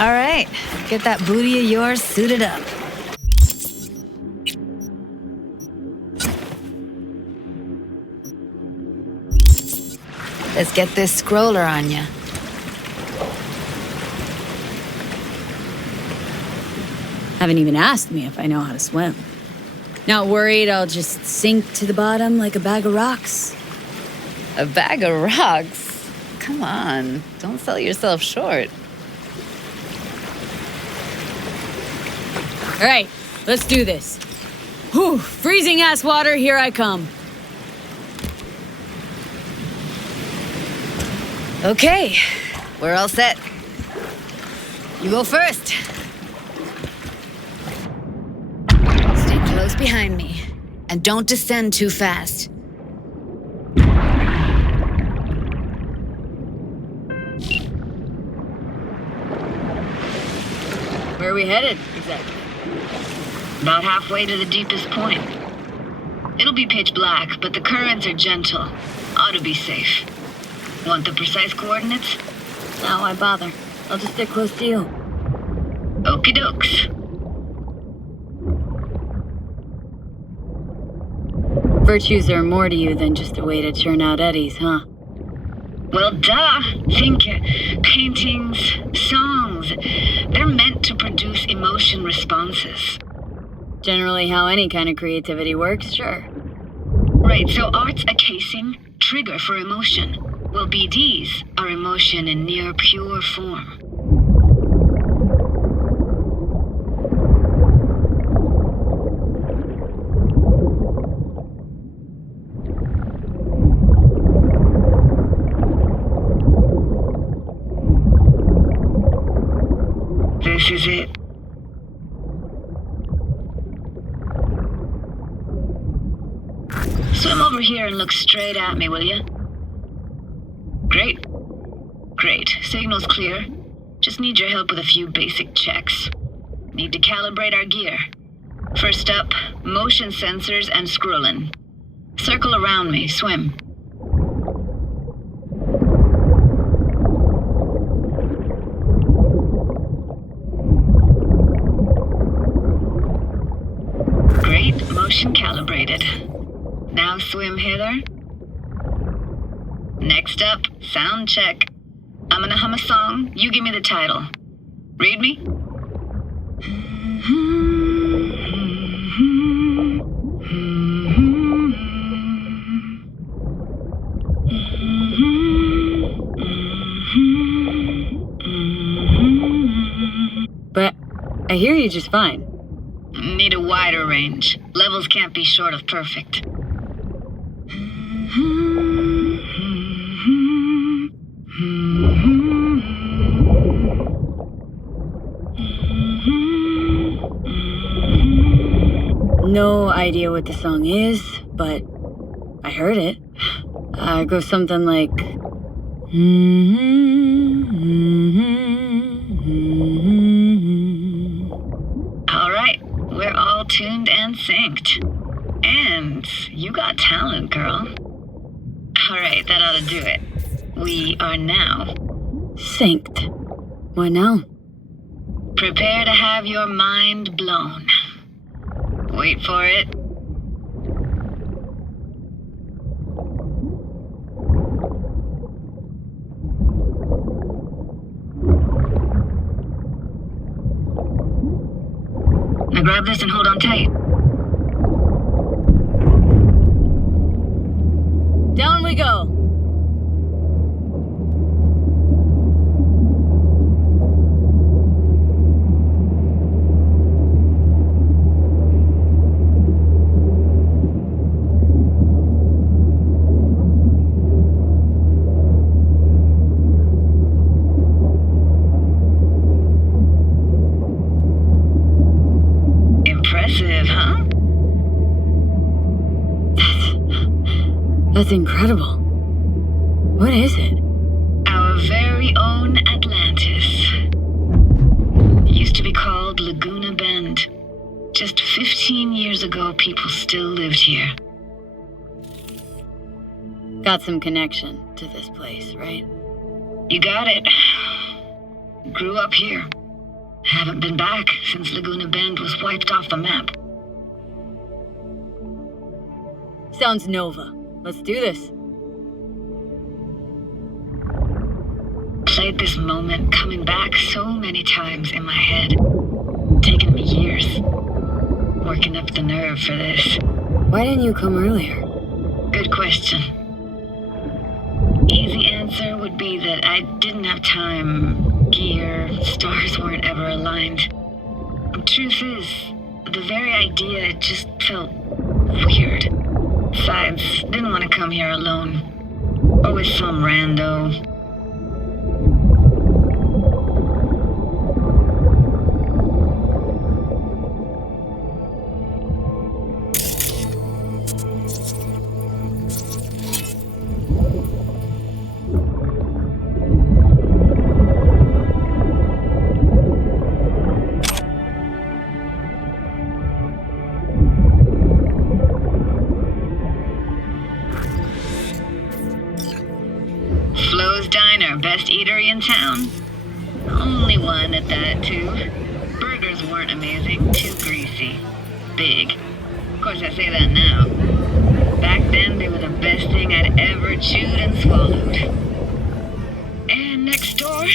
All right, get that booty of yours suited up. Let's get this scroller on ya. Haven't even asked me if I know how to swim. Not worried I'll just sink to the bottom like a bag of rocks? A bag of rocks? Come on, don't sell yourself short. All right, let's do this. Whew, freezing ass water, here I come. Okay, we're all set. You go first. Stay close behind me, and don't descend too fast. Where are we headed, exactly? About halfway to the deepest point. It'll be pitch black, but the currents are gentle. Ought to be safe. Want the precise coordinates? No, why bother? I'll just stick close to you. Okie dokes. Virtues are more to you than just a way to churn out eddies, huh? Well, duh. Think paintings, songs. They're meant to produce emotion responses. Generally how any kind of creativity works, sure. Right, so art's a casing, trigger for emotion. Well, BDs are emotion in near pure form. This is it. Swim over here and look straight at me, will you? Great. Great. Signal's clear. Just need your help with a few basic checks. Need to calibrate our gear. First up, motion sensors and scrolling. Circle around me, swim. Great, motion calibrated. Now swim hither. Next up, sound check. I'm gonna hum a song, you give me the title. Read me? But I hear you just fine. Need a wider range. Levels can't be short of perfect. No idea what the song is, but I heard it. It goes something like... All right, we're all tuned and synced. And you got talent, girl. All right, that ought to do it. We are now... synced. What now? Prepare to have your mind blown. Wait for it. Now grab this and hold on tight. Down we go. That's incredible. What is it? Our very own Atlantis. It used to be called Laguna Bend. Just 15 years ago, people still lived here. Got some connection to this place, right? You got it. Grew up here. Haven't been back since Laguna Bend was wiped off the map. Sounds Nova. Let's do this. Played this moment coming back so many times in my head. Taken me years. Working up the nerve for this. Why didn't you come earlier? Good question. Easy answer would be that I didn't have time, gear, stars weren't ever aligned. Truth is, the very idea just felt weird. Besides, didn't want to come here alone. Or with some rando. Best eatery in town? Only one at that, too. Burgers weren't amazing, too greasy. Big. Of course, I say that now. Back then, they were the best thing I'd ever chewed and swallowed. And next door,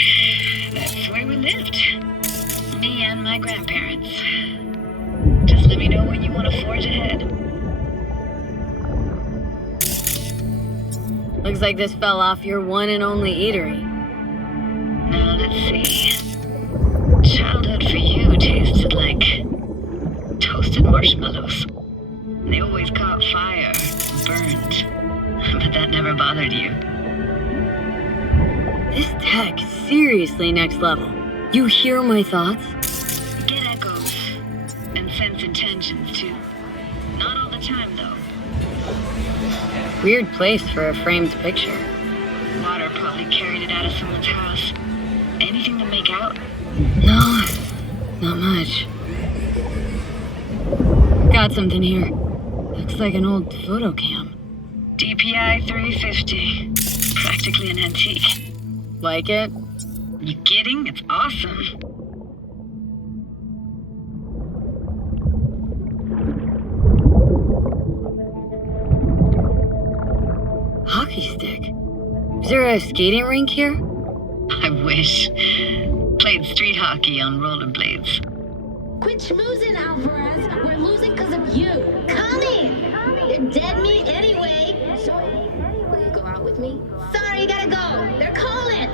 that's where we lived. Me and my grandparents. Just let me know when you want to forge ahead. Looks like this fell off your one and only eatery. Now let's see. Childhood for you tasted like toasted marshmallows. They always caught fire, burned, but that never bothered you. This tech is seriously next level. You hear my thoughts? Get echoes, and sense intentions too. Not all the time though. Weird place for a framed picture. Water probably carried it out of someone's house. Anything to make out? No, not much. Got something here. Looks like an old photo cam. DPI 350. Practically an antique. Like it? You kidding? It's awesome. Hockey stick? Is there a skating rink here? I wish. Played street hockey on rollerblades. Quit schmoozing, Alvarez. We're losing because of you. Come in. You're dead meat anyway. Will you go out with me? Sorry, you gotta go. They're calling.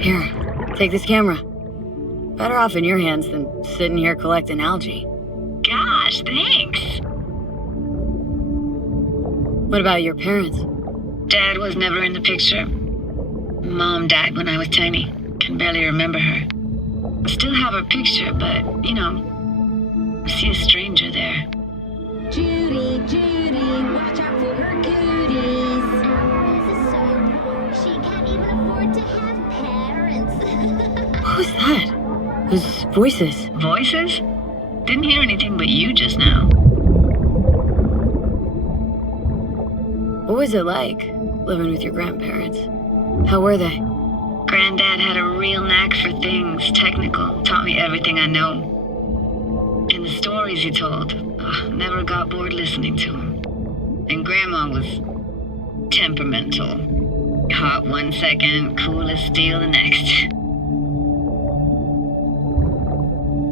Here, take this camera. Better off in your hands than sitting here collecting algae. Gosh, thanks. What about your parents? Dad was never in the picture. Mom died when I was tiny. Can barely remember her. Still have her picture, but, you know, I see a stranger there. Judy, watch out for her cooties. This is so poor. She can't even afford to have parents. What was that? Those voices. Voices? Didn't hear anything but you just now. What was it like, living with your grandparents? How were they? Granddad had a real knack for things technical, taught me everything I know. And the stories he told, never got bored listening to him. And Grandma was temperamental. Hot 1 second, cool as steel the next.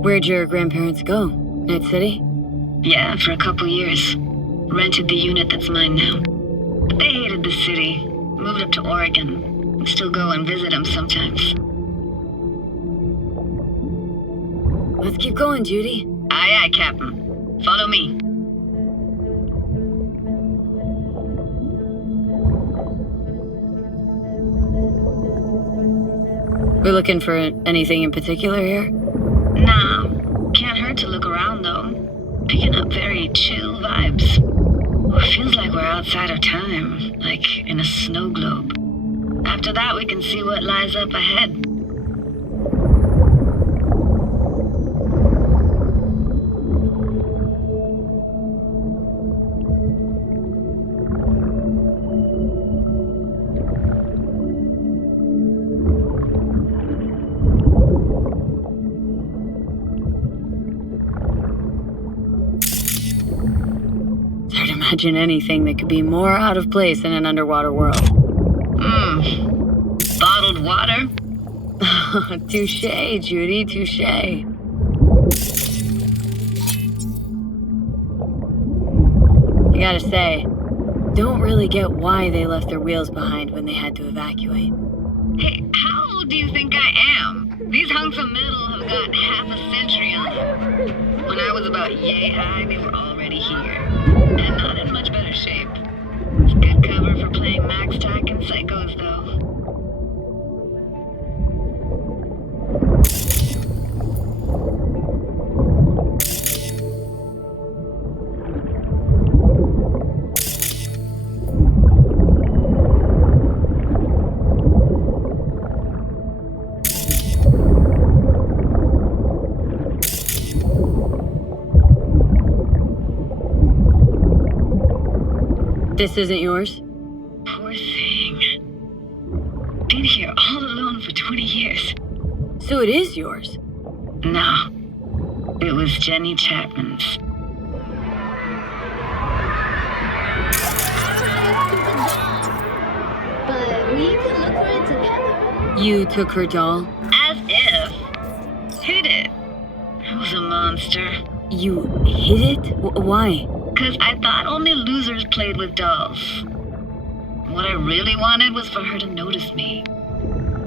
Where'd your grandparents go? Night City? Yeah, for a couple years. Rented the unit that's mine now. But they hated the city. Moved up to Oregon. And still go and visit them sometimes. Let's keep going, Judy. Aye, aye, Captain. Follow me. We're looking for anything in particular here? Nah. Can't hurt to look around, though. Picking up very chill vibes. Feels like we're outside of time, like in a snow globe. After that, we can see what lies up ahead. It's hard to imagine anything that could be more out of place in an underwater world. Bottled water? Touché, Judy, touché. I gotta say, don't really get why they left their wheels behind when they had to evacuate. Hey, how old do you think I am? These hunks of metal have got half a century on them. When I was about yay high, they were already here. And not in much better shape. It's good cover for playing Max Tack and Psychos, though. This isn't yours? Poor thing. Been here all alone for 20 years. So it is yours? No. It was Jenny Chapman's. But we can look for it together. You took her doll? As if. Hid it. I was a monster. You hid it? Why? Because I thought only losers played with dolls. What I really wanted was for her to notice me.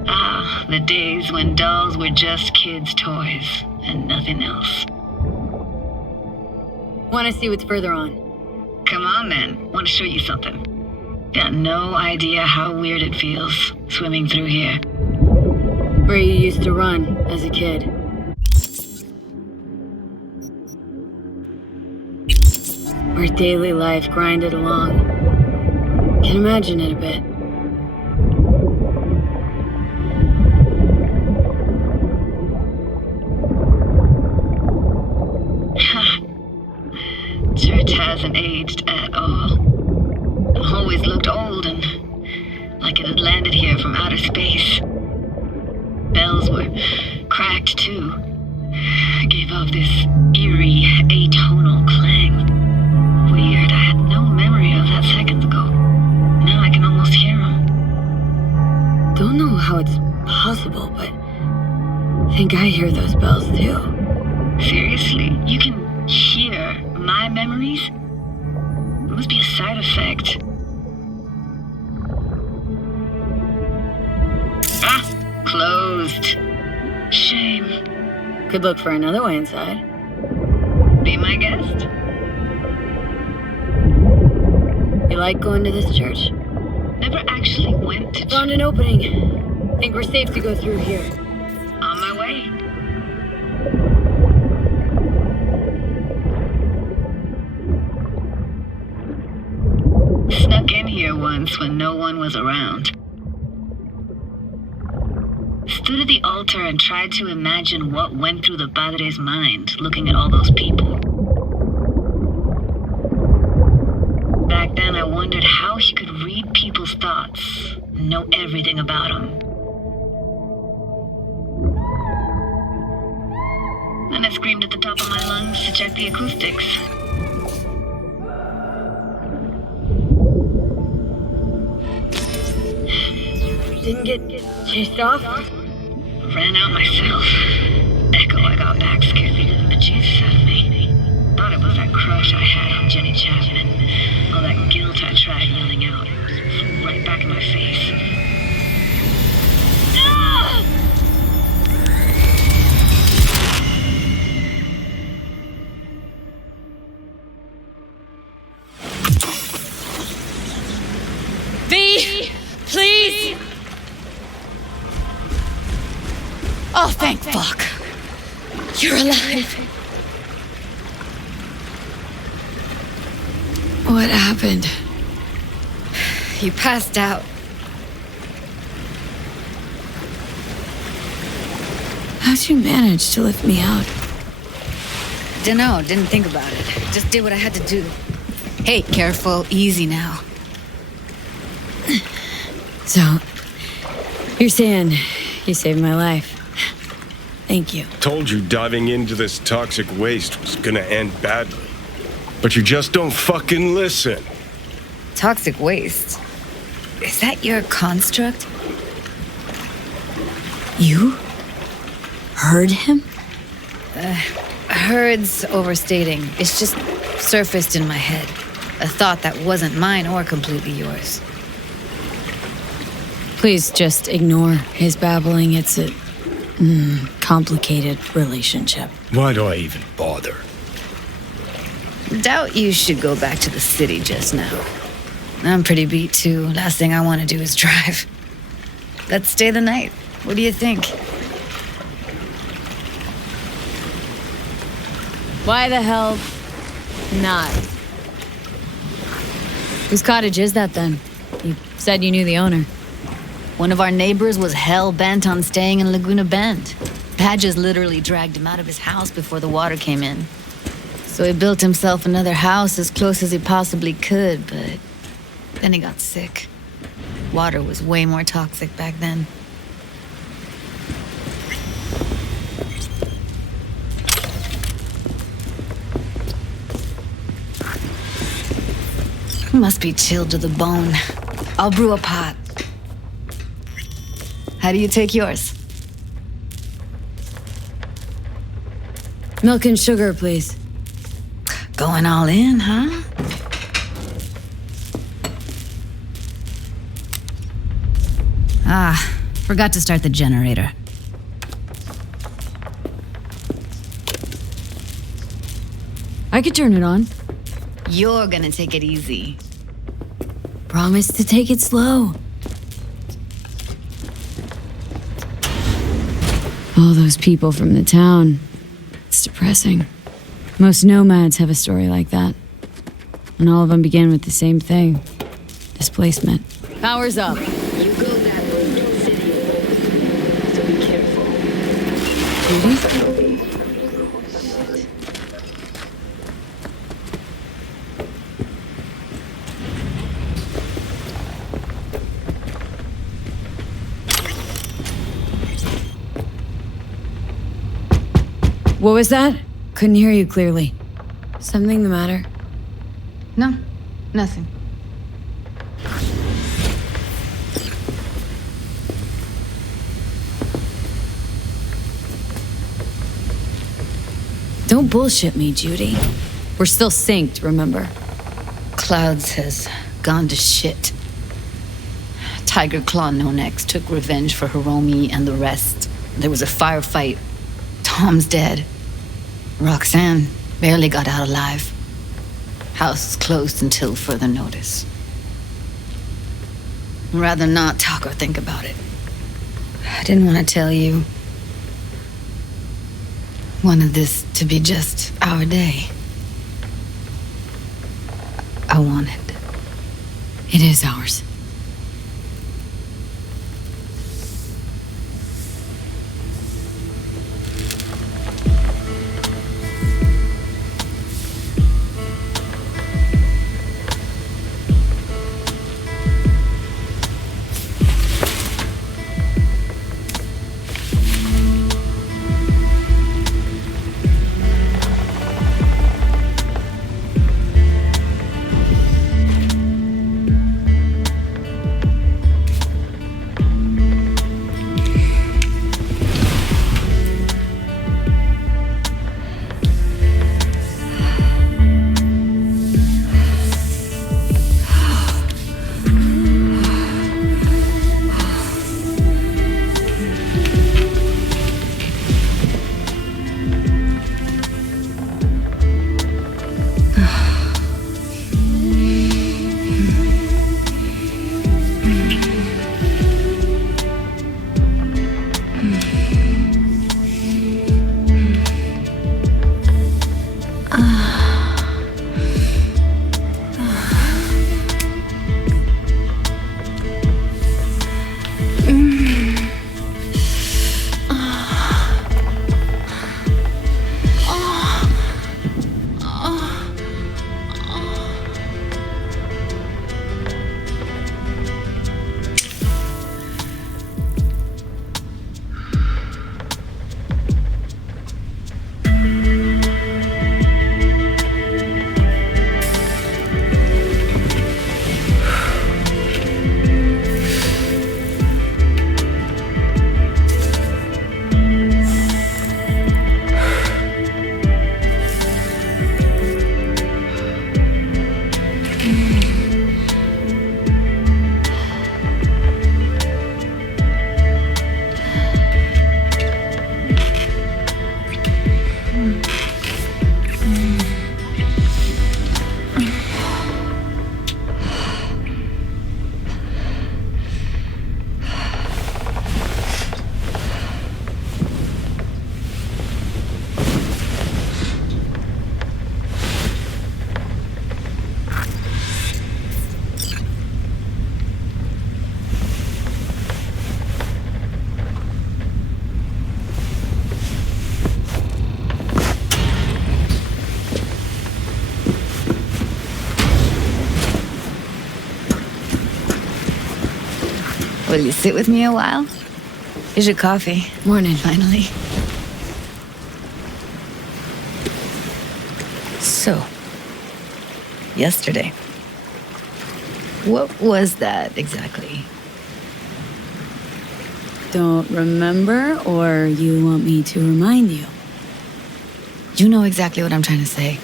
Ah, the days when dolls were just kids' toys and nothing else. Want to see what's further on? Come on then, want to show you something. Got no idea how weird it feels swimming through here. Where you used to run as a kid. Where daily life grinded along. Can imagine it a bit. think I hear those bells too. Seriously? You can hear my memories? It must be a side effect. Ah, closed. Shame. Could look for another way inside. Be my guest. You like going to this church? Never actually went to Found an opening. Think we're safe to go through here. On my way. Snuck in here once when no one was around. Stood at the altar and tried to imagine what went through the Padre's mind, looking at all those people. Back then, I wondered how he could read people's thoughts, and know everything about them. Then I screamed at the top of my lungs to check the acoustics. Didn't get chased off? Ran out myself. Echo I got back scared me to the bejesus out of me. Thought it was that crush I had on Jenny Chapman. All that guilt I tried yelling out. Flew right back in my face. No! V! Please! Oh, thank fuck. You're alive. What happened? You passed out. How'd you manage to lift me out? Dunno, didn't think about it. Just did what I had to do. Hey, careful, easy now. So, you're saying you saved my life. Thank you. Told you diving into this toxic waste was gonna end badly. But you just don't fucking listen. Toxic waste? Is that your construct? You? Heard him? Heard's overstating. It's just surfaced in my head. A thought that wasn't mine or completely yours. Please just ignore his babbling. It's a complicated relationship. Why do I even bother? Doubt you should go back to the city just now. I'm pretty beat too. Last thing I want to do is drive. Let's stay the night. What do you think? Why the hell not? Whose cottage is that then? You said you knew the owner. One of our neighbors was hell-bent on staying in Laguna Bend. Badges literally dragged him out of his house before the water came in. So he built himself another house as close as he possibly could, but then he got sick. Water was way more toxic back then. Must be chilled to the bone. I'll brew a pot. How do you take yours? Milk and sugar, please. Going all in, huh? Ah, forgot to start the generator. I could turn it on. You're gonna take it easy. Promise to take it slow. All those people from the town. It's depressing. Most nomads have a story like that. And all of them begin with the same thing. Displacement. Power's up. You go that way to the city, so be careful. Judy? What was that? Couldn't hear you clearly. Something the matter? No, nothing. Don't bullshit me, Judy. We're still synced, remember? Clouds has gone to shit. Tiger Claw No-Nex took revenge for Hiromi and the rest. There was a firefight. Tom's dead. Roxanne barely got out alive. House is closed until further notice. I'd rather not talk or think about it. I didn't want to tell you. Wanted this to be just our day. I wanted. It is ours. Will you sit with me a while? Here's your coffee. Morning. Finally. So, yesterday. What was that exactly? Don't remember, or you want me to remind you? You know exactly what I'm trying to say.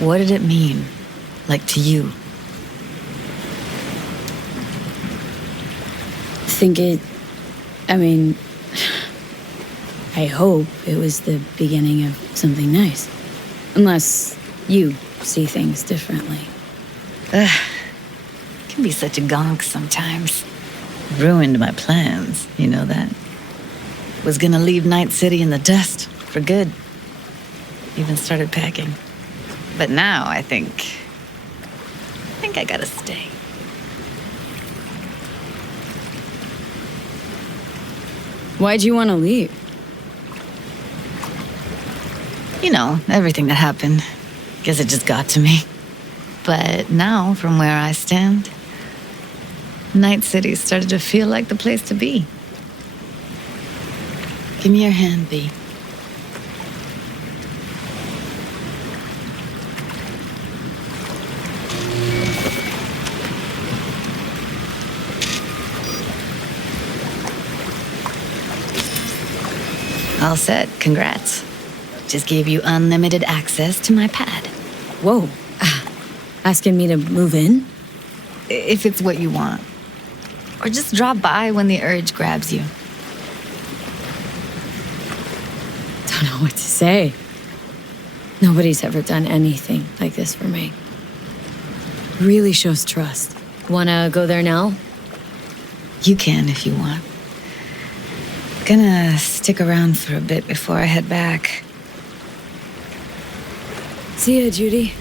What did it mean? Like, to you? I hope it was the beginning of something nice. Unless you see things differently. Can be such a gonk sometimes. Ruined my plans, you know that. Was gonna leave Night City in the dust for good. Even started packing. But now I think I gotta stay. Why'd you want to leave? You know, everything that happened. Guess it just got to me. But now, from where I stand, Night City started to feel like the place to be. Give me your hand, B. All set. Congrats. Just gave you unlimited access to my pad. Whoa. Asking me to move in? If it's what you want. Or just drop by when the urge grabs you. Don't know what to say. Nobody's ever done anything like this for me. Really shows trust. Wanna go there now? You can if you want. Gonna stick around for a bit before I head back. See ya, Judy.